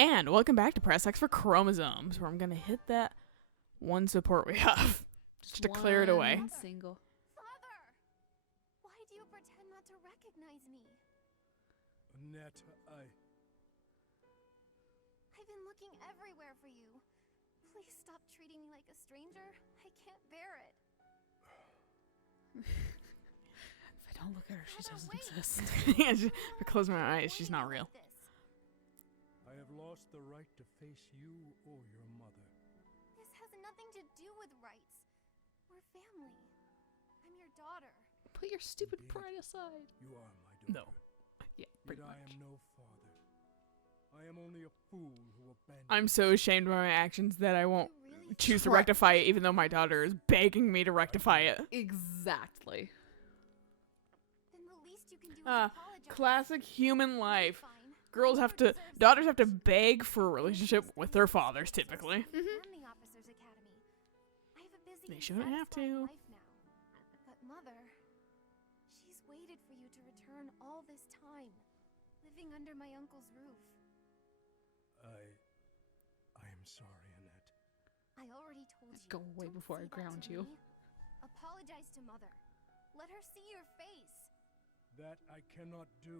And welcome back to Press X for Chromosomes, where I'm going to hit that one support we have. Just to clear it away. Single. Father! Why do you pretend not to recognize me? Annette, I've been looking everywhere for you. Please stop treating me like a stranger. I can't bear it. If I don't look at her, she Father, doesn't wait. exist. Yeah, if I close my eyes, she's not real. I have lost the right to face you or your mother. This has nothing to do with rights. We're family. I'm your daughter. Put your stupid Indeed. pride aside. You are my daughter. No. Yeah, Yet pretty I much. am no father. I am only a fool who abandoned. I'm so ashamed of my actions that I won't You really choose to Try- rectify it, even though my daughter is begging me to rectify it. Exactly. Then the least you can do is Ah, apologize. classic human life. Fine. Girls You have deserve to, daughters have to something. beg for a relationship with their fathers, typically. And the Officers Academy. I have a busy They and shouldn't have satisfying to. life now. But Mother, she's waited for you to return all this time, living under my uncle's roof. I am sorry, Annette. I already told you. Go away Don't before I say that ground to you. me. Apologize to Mother. Let her see your face. That I cannot do.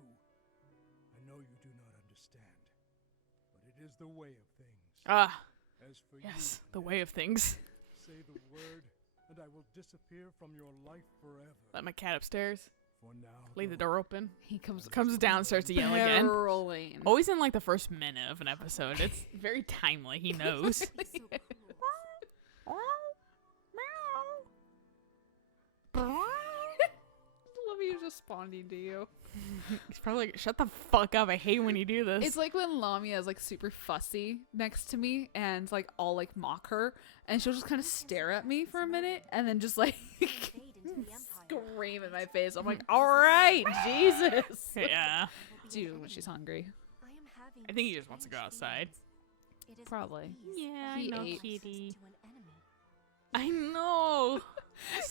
I know you do not understand, but it is the way of things. Ah, As for yes, you, the way of things. say the word, and I will disappear from your life forever. Let my cat upstairs. For now, Leave the go. door open. He comes Comes down, starts to yell again. barreling. Always in like the first minute of an episode. It's very timely. He knows. He's so cruel. Love you just responding to you. He's probably like, shut the fuck up. I hate when you do this. It's like when Lamia is like super fussy next to me and like I'll like mock her and she'll just kind of stare at me for a minute and then just like Invade into the Empire. scream in my face. I'm like, all right, Jesus. yeah. Dude, when she's hungry. I am having I think he just wants to go strange outside. feelings. It is Probably. with ease Yeah, He I know, ate. kitty. to an enemy. I know.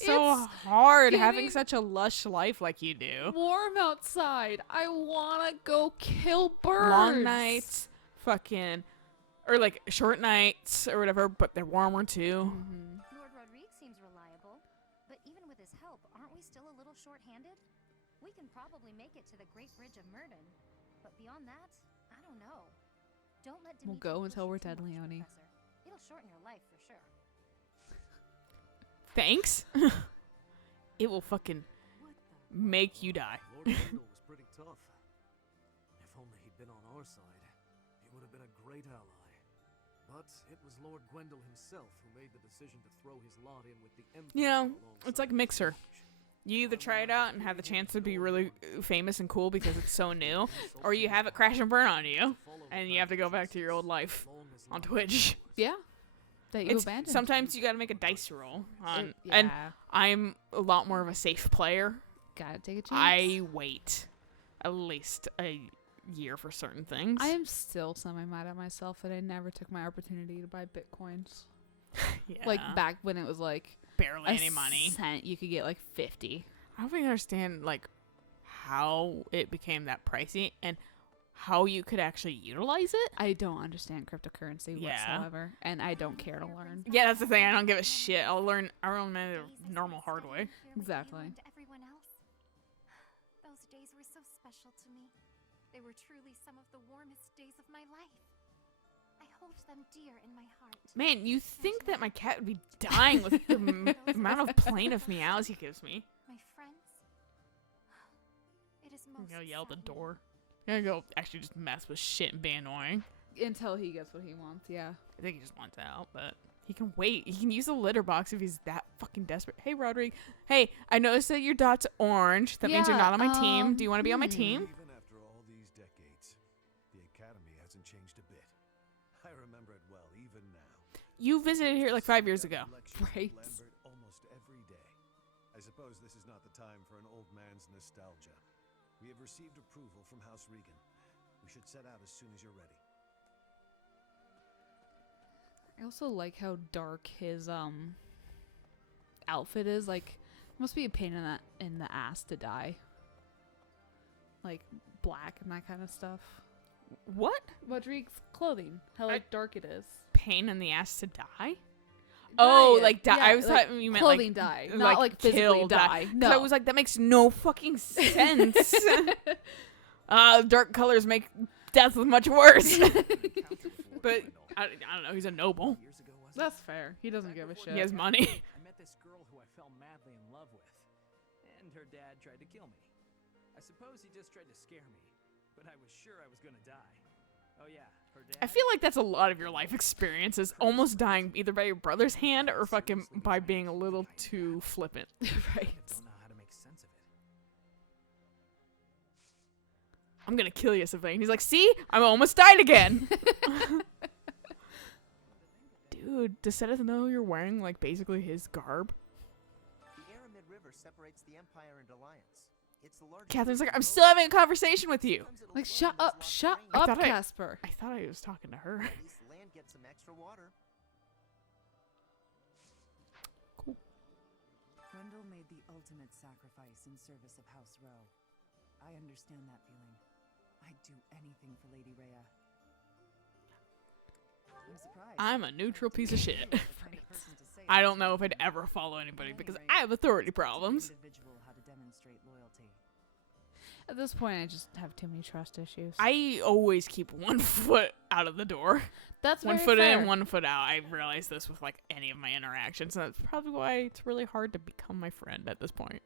So It's hard having getting such a lush life like you do. Warm outside. I wanna go kill birds. Long nights, fucking, or like short nights or whatever, but they're warmer too. Mhm. Lord Rodrigue seems reliable, but even with his help, aren't we still a little short-handed? We can probably make it to the Great Bridge of Murden, but beyond that, I don't know. Don't let We'll Dimitri go push until you we're too dead, much, Leonie. Professor. It'll shorten your life for sure. Thanks. It will fucking make you die. Lord Gwendol was pretty tough. If only he'd been on our side, he would have been a great ally. But it was Lord Gwendol himself who made the decision to throw his lot in with the Empire. You know, alongside it's like the Mixer. Siege. You either try it out and have the chance to be really famous and cool because it's so new, or you have it crash and burn on you, and you have to go back to your old life on Twitch. Yeah. That you It's, abandoned. sometimes you gotta make a dice roll on, Yeah. and I'm a lot more of a safe player. Gotta take a chance. I wait at least a year for certain things. I am still semi mad at myself that I never took my opportunity to buy bitcoins. yeah, Like back when it was like barely a any money. cent, you could get like 50. I don't really understand like how it became that pricey and how you could actually utilize it. I don't understand cryptocurrency Yeah. whatsoever, and I don't care to learn. Yeah, that's the thing. I don't give a shit. I'll learn the normal hard way. Exactly. To everyone else. Those days were so special to me. They were truly some of the warmest days of my life. I hold them dear in my heart. Man, you think that my cat would be dying with the amount of plaintive meows he gives me? My friends. It is I'm most gonna yell at the saddening. door. I'm gonna go actually just mess with shit and be annoying. Until he gets what he wants, yeah. I think he just wants out, but he can wait. He can use the litter box if he's that fucking desperate. Hey, Rodrigue. Hey, I noticed that your dot's orange. That means you're Yeah, not on my team. Do you want to be on my team? Even after all these decades, the Academy hasn't changed a bit. I remember it well, even now. You visited here like 5 years ago. Lectures with Right. Lambert almost every day. I suppose this is not the time for an old man's nostalgia. We have received approval from House Regan. We should set out as soon as you're ready. I also like how dark his outfit is. Like, it must be a pain in the ass to dye. Like black and that kind of stuff. What? Rodrigue's clothing. How like dark it is. Pain in the ass to die? Oh, Dye it. like die. Yeah, I was like, thought you meant clothing like dye, not like physically kill die. 'Cause No. I was like, that makes no fucking sense. Dark colors make death much worse. But I don't know. He's a noble. That's fair. He doesn't give a shit. He has money. I met this girl who I fell madly in love with, and her dad tried to kill me. I suppose he just tried to scare me, but I was sure I was gonna die. Oh yeah, her dad. I feel like that's a lot of your life experiences, almost dying either by your brother's hand or fucking by being a little too flippant. Right. I don't know how to make sense of it. I'm gonna kill you, Sylvain. He's like, see? I almost died again. Dude, does Seth know you're wearing, like, basically his garb? The Aramid River separates the Empire and Alliance. It's the largest. Catherine's like, I'm still having a conversation with you. Like, shut up, I thought Casper. I thought I was talking to her. At least the land gets some extra water. Cool. Grendel made the ultimate sacrifice in service of House Rowe. I understand that feeling. I'd do anything for Lady Rhea. I'm surprised. I'm a neutral piece of shit. Right. I don't know if I'd ever follow anybody because I have authority problems. Individual how to demonstrate loyalty. At this point, I just have too many trust issues. I always keep 1 foot out of the door. That's One very foot fair. in, 1 foot out. I realized this with, like, any of my interactions. And that's probably why it's really hard to become my friend at this point.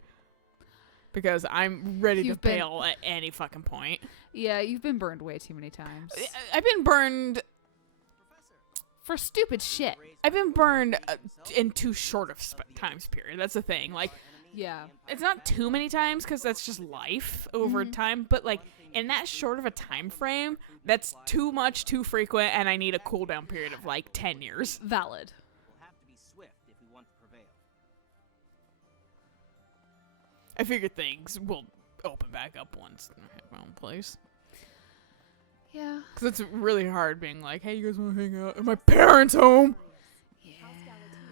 Because I'm ready You've to been- bail at any fucking point. Yeah, you've been burned way too many times. I've been burned. For stupid shit. I've been burned in too short of times period. That's the thing. Like, Yeah. it's not too many times because that's just life over time. But like in that short of a time frame, that's too much, too frequent, and I need a cooldown period of like 10 years. Valid. We'll have to be swift if we want to prevail. I figure things will open back up once I have my own place. Yeah. Because it's really hard being like, hey, you guys want to hang out at my parents' home?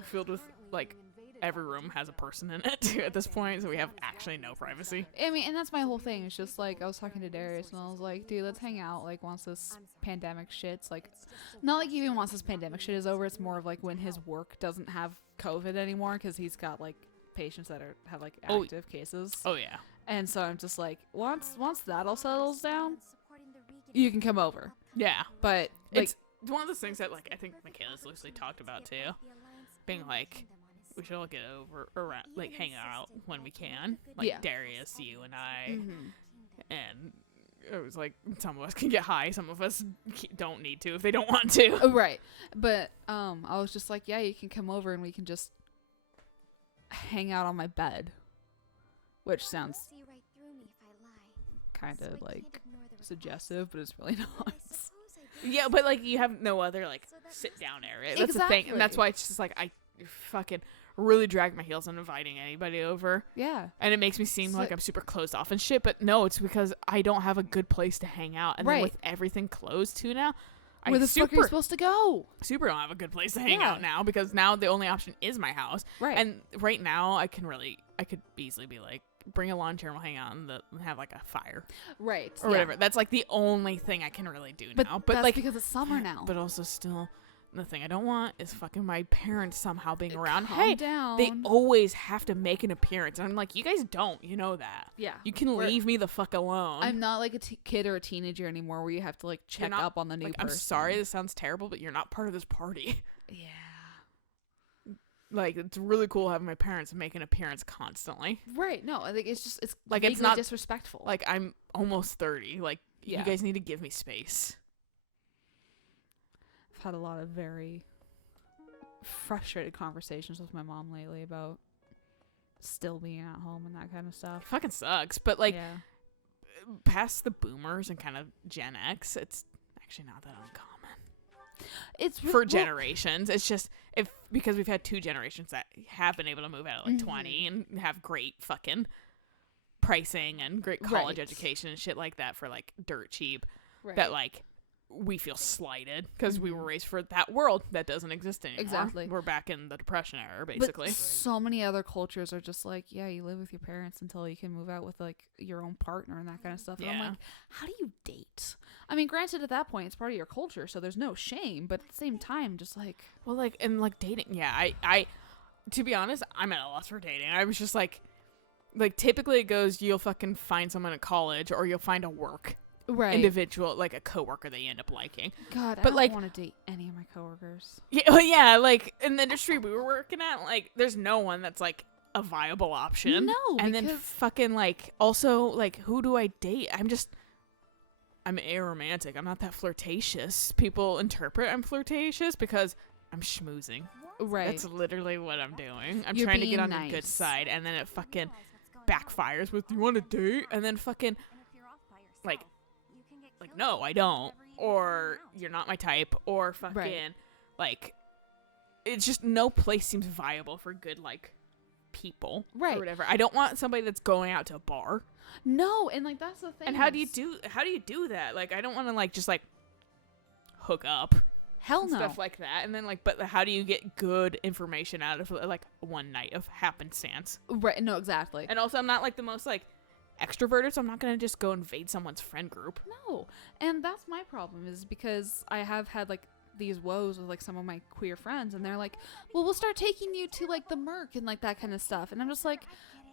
Filled with, like, every room has a person in it at this point, so we have actually no privacy. I mean, and that's my whole thing. It's just like I was talking to Darius and I was like, dude, let's hang out. Like once this pandemic shit's like, not like even once this pandemic shit is over. It's more of like when his work doesn't have COVID anymore because he's got like patients that have like active cases. Oh, yeah. And so I'm just like, once that all settles down, you can come over. Yeah. But like, It's one of those things that, like, I think Michaela's loosely talked about, too. Being like, we should all get over, around, like, hang out when we can. Like, Yeah. Darius, you, and I. mhm. And it was like, some of us can get high, some of us don't need to if they don't want to. Oh, right. But I was just like, yeah, you can come over and we can just hang out on my bed, which sounds kind of like suggestive, but it's really not. Yeah, but, like, you have no other, like, sit-down area. That's the thing. And that's why it's just, like, I fucking really drag my heels on inviting anybody over. Yeah. And it makes me seem So- like I'm super closed off and shit, but no, it's because I don't have a good place to hang out. And then Right. with everything closed too now, Where the fuck are you supposed to go? super don't have a good place to hang Yeah. out now because now the only option is my house. Right. And right now I could easily be like, bring a lawn chair and we'll hang out and have like a fire Right. or whatever. That's like the only thing I can really do But now. But that's like, because it's summer now. but also still, the thing I don't want is fucking my parents somehow being around. Calm Hey, down. they always have to make an appearance. And I'm like, you guys don't. You know that. Yeah. You can leave me the fuck alone. I'm not like a kid or a teenager anymore where you have to like check not- up on the new like, person. I'm sorry, this sounds terrible, but you're not part of this party. Yeah. Like, it's really cool having my parents make an appearance constantly. Right. No, I think it's Like, vaguely it's not disrespectful. Like, I'm almost 30. Like, Yeah. you guys need to give me space. I've had a lot of very frustrated conversations with my mom lately about still being at home and that kind of It stuff. fucking sucks. But, like, yeah. past the boomers and kind of Gen X, it's actually not that uncommon. It's For generations. It's just, because we've had 2 generations that have been able to move out at, like, 20 and have great fucking pricing and great college Right. education and shit like that for, like, dirt cheap. right. That, like, we feel slighted because we were raised for that world that doesn't exist anymore. Exactly. We're back in the Depression era, basically. But so many other cultures are just like, yeah, you live with your parents until you can move out with like your own partner and that kind of stuff. And I'm Yeah. like, how do you date? I mean, granted, at that point, it's part of your culture, so there's no shame. But at the same time, just like, Well, like, and like dating, yeah, I to be honest, I'm at a loss for dating. I was just like typically it goes, you'll fucking find someone at college or you'll find a work right? individual, like a coworker that you end up liking. God, I but, don't like- want to date any of my coworkers. Yeah, well, yeah, like in the industry we were working at, like there's no one that's like a viable option. No, and then because- fucking like also like who do I date? I'm aromantic. I'm not that flirtatious. People interpret I'm flirtatious because I'm schmoozing. Right. That's literally what I'm doing. I'm You're trying to get being on the good nice. side, and then it fucking backfires with, "You want to date?" And then fucking like no, I don't, or you're not my type, or fucking like it's just no place seems viable for good like people, Right. or whatever. I don't want somebody that's going out to a bar. No, and like that's the thing. And how do you is- do that? Like I don't want to like just like hook up. Hell no. Stuff like that, and then like, but how do you get good information out of like one night of happenstance? Right. No, exactly. And also, I'm not like the most like extroverted, so I'm not gonna just go invade someone's friend group. No, and that's my problem is because I have had like these woes with like some of my queer friends, and they're like, "Well, we'll start taking you to like the Merc and like that kind of stuff," and I'm just like,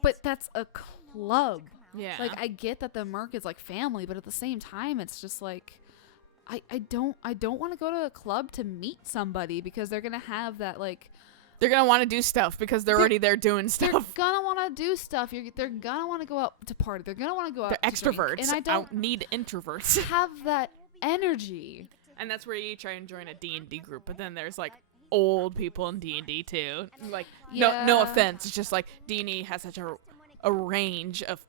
"But that's a club. Yeah, Like I get that the Merc is like family, but at the same time, it's just like." I don't want to go to a club to meet somebody because they're gonna have that like they're gonna want to do stuff because they're already there doing they're stuff. gonna want to do stuff. They're gonna want to go out to party. They're gonna want to go out. They're to drink, extroverts. and I don't need introverts. have that energy. And that's where you try and join a D&D group, but then there's like old people in D&D too. Like no Yeah. offense, it's just like D&D has such a range of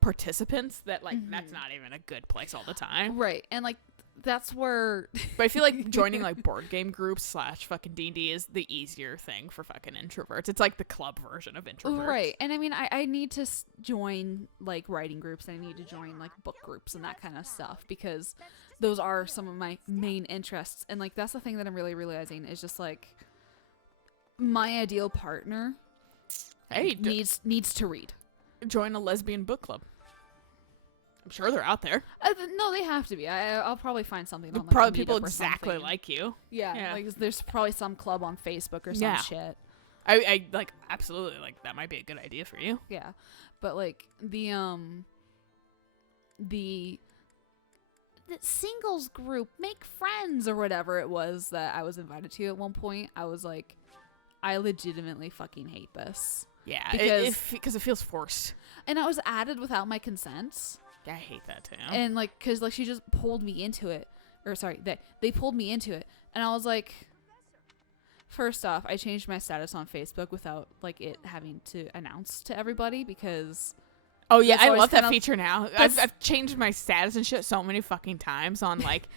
participants that like that's not even a good place all the time. Right, and like that's where But I feel like joining like board game groups / fucking D&D is the easier thing for fucking introverts. It's like the club version of introverts. right. And I mean, I need to join like writing groups. And I need to join like book groups and that kind of stuff because those are some of my main interests. And like that's the thing that I'm really realizing is just like my ideal partner Hey, needs to read. join a lesbian book club. I'm sure they're out there. No, they have to be. I'll probably find something on like, Probably a people meetup or exactly something. like you. Yeah, like there's probably some club on Facebook or some Yeah. shit. I like absolutely like that might be a good idea for you. Yeah, but like the singles group, make friends or whatever it was that I was invited to at one point. I was like, I legitimately fucking hate this, Yeah, Because- it feels forced. and I was added without my consent, Yeah, I hate that too. and like, cause like she just pulled me into it, or sorry, they pulled me into it, and I was like. First off, I changed my status on Facebook without like it having to announce to everybody because Oh yeah, That's I always love that kinda- feature now. that's- I've changed my status and shit so many fucking times on like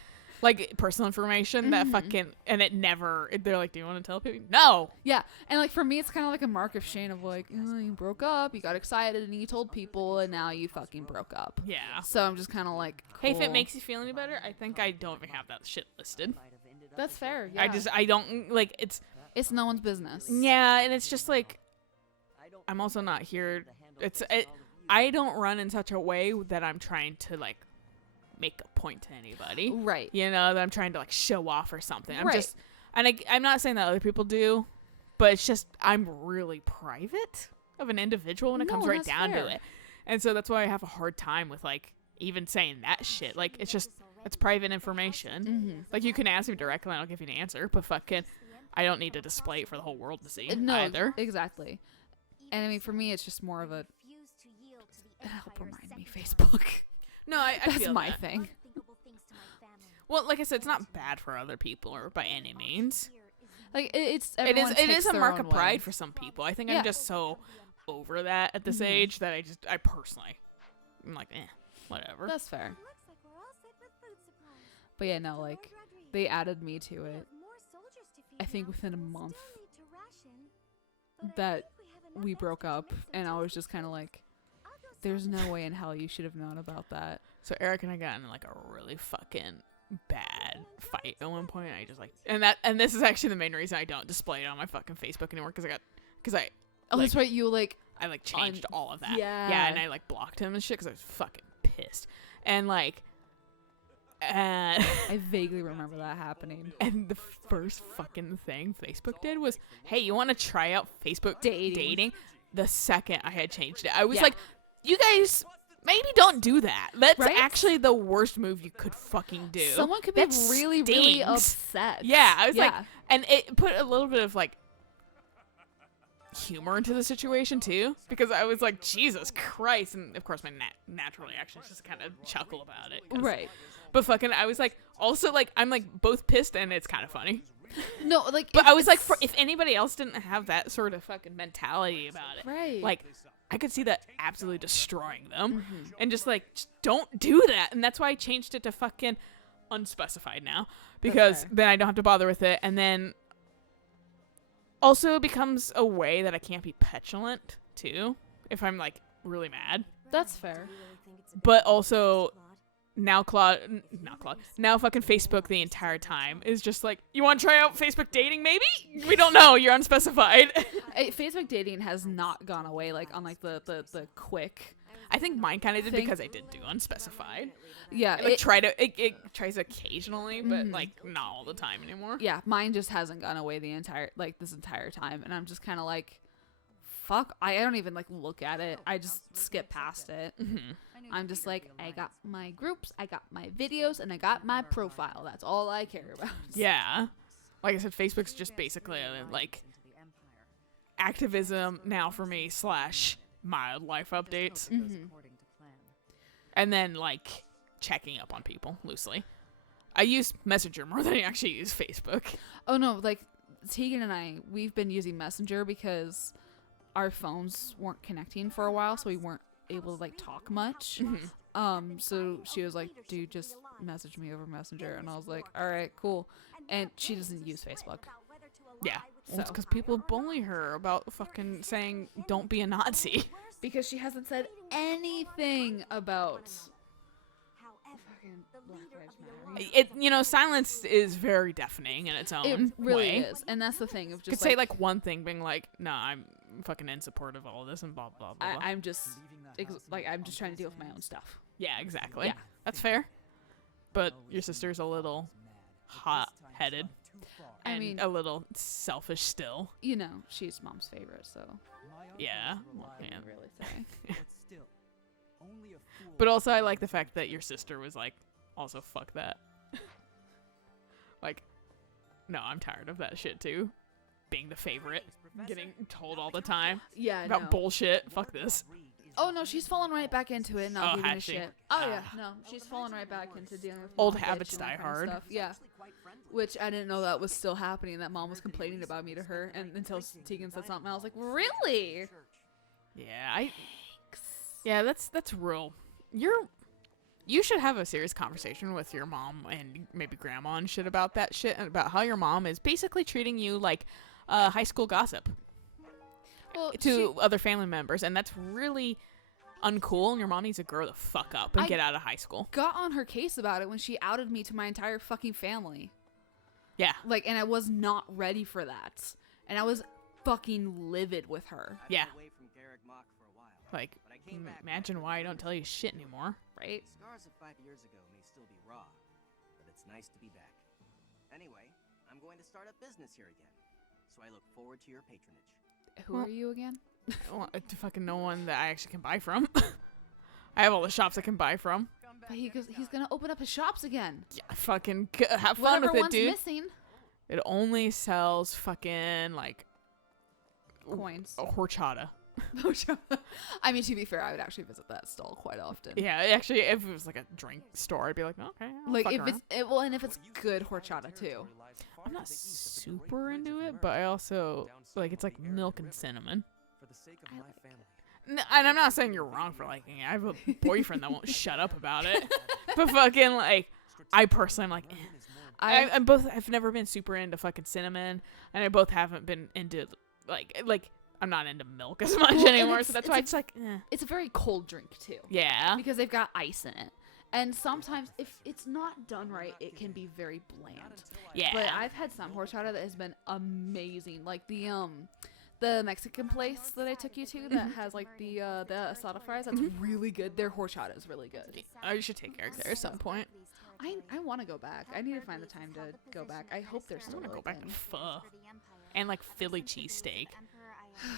like personal information that fucking and it never they're like, "Do you want to tell people?" No. yeah, and like for me, it's kind of like a mark of shame of like you broke up, you got excited, and you told people, and now you fucking broke up. Yeah. So I'm just kind of like, Hey, if it cool. makes you feel any better, I think I don't even have that shit listed. That's fair. Yeah. I don't like it's It's no one's business. yeah, and it's just like I'm also not here. I don't run in such a way that I'm trying to like make a point to anybody. Right. You know, that I'm trying to like show off or something. I'm Right. just, and I'm not saying that other people do, but it's just I'm really private of an individual when it No, comes right that's down fair. to it. And so that's why I have a hard time with like even saying that shit. Like it's just, it's private information. Mm-hmm. Like you can ask me directly and I'll give you an answer, but fucking I don't need to display it for the whole world to see No, either. exactly. And I mean, for me, it's just more of a help remind me Facebook. No, I That's feel my that. thing. Well, like I said, it's not bad for other people or by any means. Like it's It everyone is takes a their mark own of way. pride for some people. I think Yeah. I'm just so over that at this age that I personally I'm like, whatever. That's fair. But yeah, no, like they added me to it. I think within a month that we broke up, and I was just kind of like, "There's no way in hell you should have known about that." So Eric and I got in like a really fucking bad fight at one point. I just like, and this is actually the main reason I don't display it on my fucking Facebook anymore, because I Oh, that's right. You like. I like changed all of that. Yeah. And I like blocked him and shit because I was fucking pissed. And like, I vaguely remember that happening. and the first fucking thing Facebook did was, hey, you want to try out Facebook dating? The second I had changed it, I was like, you guys maybe don't do that. That's Right? actually the worst move you could fucking do. Someone could be That really stinks. upset. Yeah, I was like, and it put a little bit of like humor into the situation too, because I was like, Jesus Christ, and of course my natural reaction is just kind of chuckle about it, right. But fucking, I was like, also like, I'm like both pissed and it's kind of funny. No, like, But I was like, if anybody else didn't have that sort of fucking mentality about it, right. like, I could see that absolutely destroying them, Mm-hmm. and just like, just don't do that. And that's why I changed it to fucking unspecified now, because fair. then I don't have to bother with it, and then also it becomes a way that I can't be petulant too if I'm like really mad. That's fair. But also now now fucking Facebook the entire time is just like, you want to try out Facebook dating maybe? We don't know, you're unspecified. Facebook dating has not gone away like on like the quick. I think mine kind of did Thing- because I did do unspecified. Yeah, It, like, it tries occasionally, but Mhm. like not all the time anymore. yeah, mine just hasn't gone away this entire time, and I'm just kind of like, fuck. I don't even like look at it. I just skip past it. Mhm. I'm just like, I got my groups, I got my videos, and I got my profile. That's all I care about. Yeah. Like I said, Facebook's just basically like activism now for me / mild life updates. Mm-hmm. And then like checking up on people loosely. I use Messenger more than I actually use Facebook. Oh no, like Tegan and I, we've been using Messenger because our phones weren't connecting for a while, so we weren't able to like talk much. So she was like, dude, just message me over Messenger, and I was like, all right, cool. And she doesn't use Facebook. Yeah. So- Because people bully her about fucking saying don't be a Nazi. Because she hasn't said anything about fucking Black Lives Matter. Silence is very deafening in its own It really way. is, and that's the thing of Could just say like one thing being like, no, I'm fucking in support of all this and blah blah blah. blah. I'm just I'm just trying to deal with my own stuff. Yeah, exactly. Yeah. That's fair. But your sister's a little hot-headed I and mean- a little selfish still. You know, she's mom's favorite, so Yeah. what can Man. I really say? But also I like the fact that your sister was like, also fuck that. Like, no, I'm tired of that shit too. Being the favorite. Getting told all the time Yeah, about no. bullshit. Fuck this. Oh no, she's fallen right back into it, not Oh, giving a has she? shit. Oh yeah, Ah. no, she's fallen right back into dealing with Old mom bitch habits and that die kind of hard. stuff. Yeah, which I didn't know that was still happening. That mom was complaining about me to her, and until Tegan said something, I was like, really? Yeah, Yeah, that's real. You should have a serious conversation with your mom and maybe grandma and shit about that shit, and about how your mom is basically treating you like high school gossip Well, to other family members, and that's really uncool, and your mom needs to grow the fuck up and I- get out of high school. got on her case about it when she outed me to my entire fucking family. Yeah. Like, and I was not ready for that, and I was fucking livid with her. Yeah. Away from Garrick Mock for a while. Like, But I came back imagine why I don't tell you shit anymore. Right? Scars of 5 years ago may still be raw, but it's nice to be back. Anyway, I'm going to start a business here again, so I look forward to your patronage. Who Well- are you again? I want to fucking know one that I actually can buy from. I have all the shops I can buy from. But he's gonna open up his shops again. Yeah, fucking have fun Whatever with it, one's dude. missing. It only sells fucking like Coins. horchata. I mean, to be fair, I would actually visit that stall quite often. Yeah, actually, if it was like a drink store, I'd be like, okay. I'll Like fuck if around. and if it's good horchata too. I'm not super into it, but I also like it's like milk and cinnamon. For the sake of my family. And I'm not saying you're wrong for liking it. I have a boyfriend that won't shut up about it. But fucking like, I personally am like, eh. I've never been super into fucking cinnamon, and I both haven't been into like I'm not into milk as much Well, and anymore. it's- So that's it's why a- it's like, eh. It's a very cold drink too. Yeah. Because they've got ice in it. And sometimes, if it's not done right, it can be very bland. Yeah. But I've had some horchata that has been amazing. Like the Mexican place that I took you to that has like the asada fries. That's really good. Their horchata is really good. I should take Eric there at some point. I want to go back. I need to find the time to go back. I hope they're still Go back to open. pho and like Philly cheesesteak.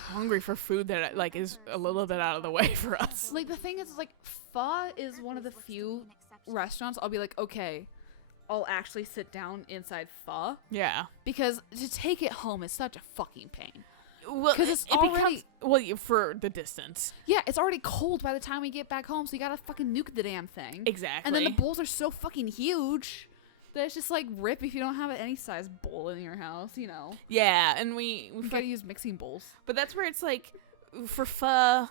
Hungry for food that like is a little bit out of the way for us. Like the thing is, like pho is one of the few restaurants I'll be like, okay, I'll actually sit down inside pho, Yeah. because to take it home is such a fucking pain. Well, 'Cause it's it becomes already- for the distance. Yeah, it's already cold by the time we get back home, so you gotta fucking nuke the damn thing. Exactly. And then the bowls are so fucking huge that it's just like rip if you don't have any size bowl in your house, you know. Yeah, and we You gotta use mixing bowls. but that's where it's like for pho,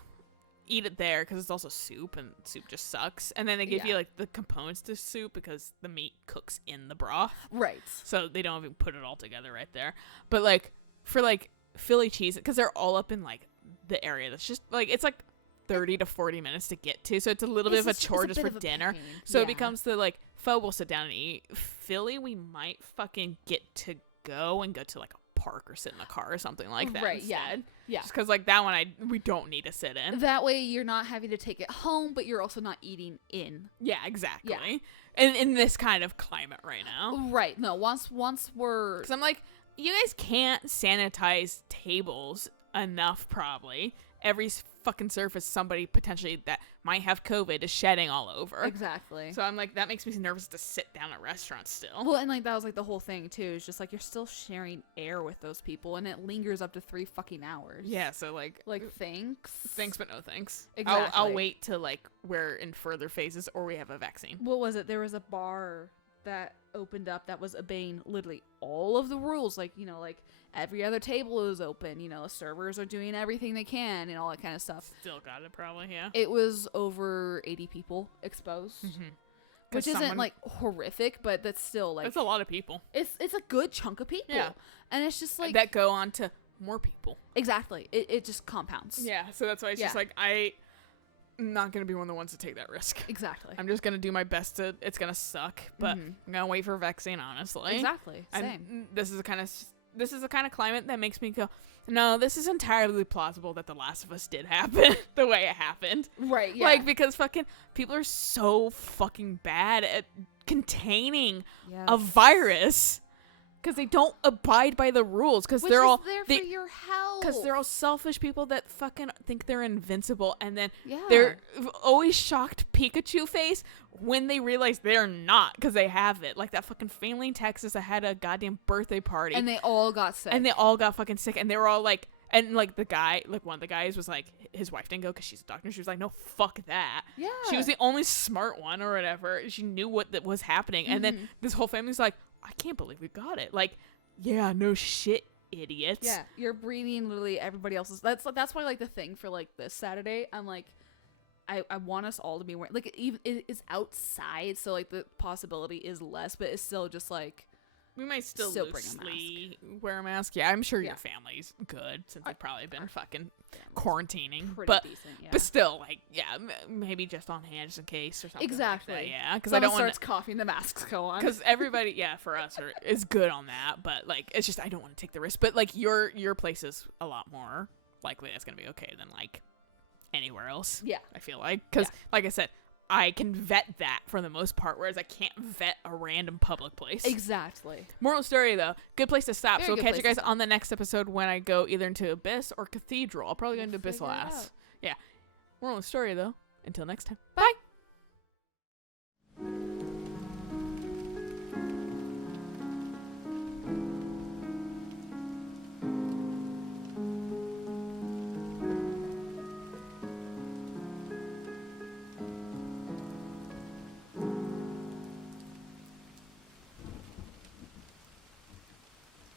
eat it there because it's also soup and soup just sucks. And then they give you Yeah. like the components to soup because the meat cooks in the broth, Right. so they don't even put it all together right there. But like for like Philly cheese, because they're all up in like the area that's just like it's like 30 to 40 minutes to get to, so it's a little bit of a chore just for dinner. So it becomes the like pho we'll sit down and eat. Philly we might fucking get to go to like a park or sit in the car or something like that. Right, yeah. instead. Yeah. Just because like that one we don't need to sit in. That way you're not having to take it home, but you're also not eating in. Yeah, exactly. And in this kind of climate right now. Right. No, once we're Because I'm like, you guys can't sanitize tables enough probably. Every fucking surface somebody potentially that might have COVID is shedding all over. exactly. So I'm like, that makes me nervous to sit down at restaurants still. Well, and like that was like the whole thing too. It's just like you're still sharing air with those people, and it lingers up to 3 fucking hours. Yeah, so like thanks. thanks but no thanks. Exactly. I'll wait till like we're in further phases or we have a vaccine. What was it? There was a bar that opened up that was obeying literally all of the rules. Like, you know, like every other table is open. You know, servers are doing everything they can and all that kind of stuff. Still got it probably, yeah. It was over 80 people exposed, which isn't like horrific, but that's still like That's a lot of people. it's a good chunk of people. Yeah. And it's just like that go on to more people. exactly. It just compounds. Yeah, so that's why it's just Yeah. like I'm not gonna be one of the ones to take that risk. Exactly. I'm just gonna do my best to. It's gonna suck, but Mhm. I'm gonna wait for a vaccine. Honestly, Exactly. And Same. this is the kind of climate that makes me go, no, this is entirely plausible that The Last of Us did happen the way it happened. Right. Yeah. Like because fucking people are so fucking bad at containing a virus because they don't abide by the rules because Which they're is all there for your health. because they're all selfish people that fucking think they're invincible, and then Yeah. they're always shocked Pikachu face when they realize they're not because they have it. Like that fucking family in Texas that had a goddamn birthday party, and they all got sick. and they all got fucking sick, and they were all like, and like the guy, like one of the guys was like, his wife didn't go because she's a doctor. She was like, no, fuck that. yeah. She was the only smart one or whatever. She knew what that was happening, and then this whole family's like, I can't believe we got it. Like, yeah, no shit, idiots. Yeah, you're breathing literally everybody else's. That's why like the thing for like this Saturday, I'm like, I want us all to be wearing like even it is outside, so like the possibility is less, but it's still just like We might still bring a loosely wear a mask. Yeah, I'm sure Yeah. your family's good since they've probably been fucking quarantining. pretty But decent. Yeah. but still, like, yeah, maybe just on hand just in case or something. Exactly. Like that. Yeah, because I Someone don't want starts coughing, the masks go on. because everybody, yeah, for us is good on that. But like, it's just I don't want to take the risk. But like your place is a lot more likely that's gonna be okay than like anywhere else. Yeah. I feel like because like I said, I can vet that for the most part, whereas I can't vet a random public place. Exactly. Moral story though, good place to stop. Very So we'll good catch you place guys to on the next episode when I go either into Abyss or Cathedral. I'll probably go into Abyss figure it last. out. Yeah. Moral story though, until next time. Bye.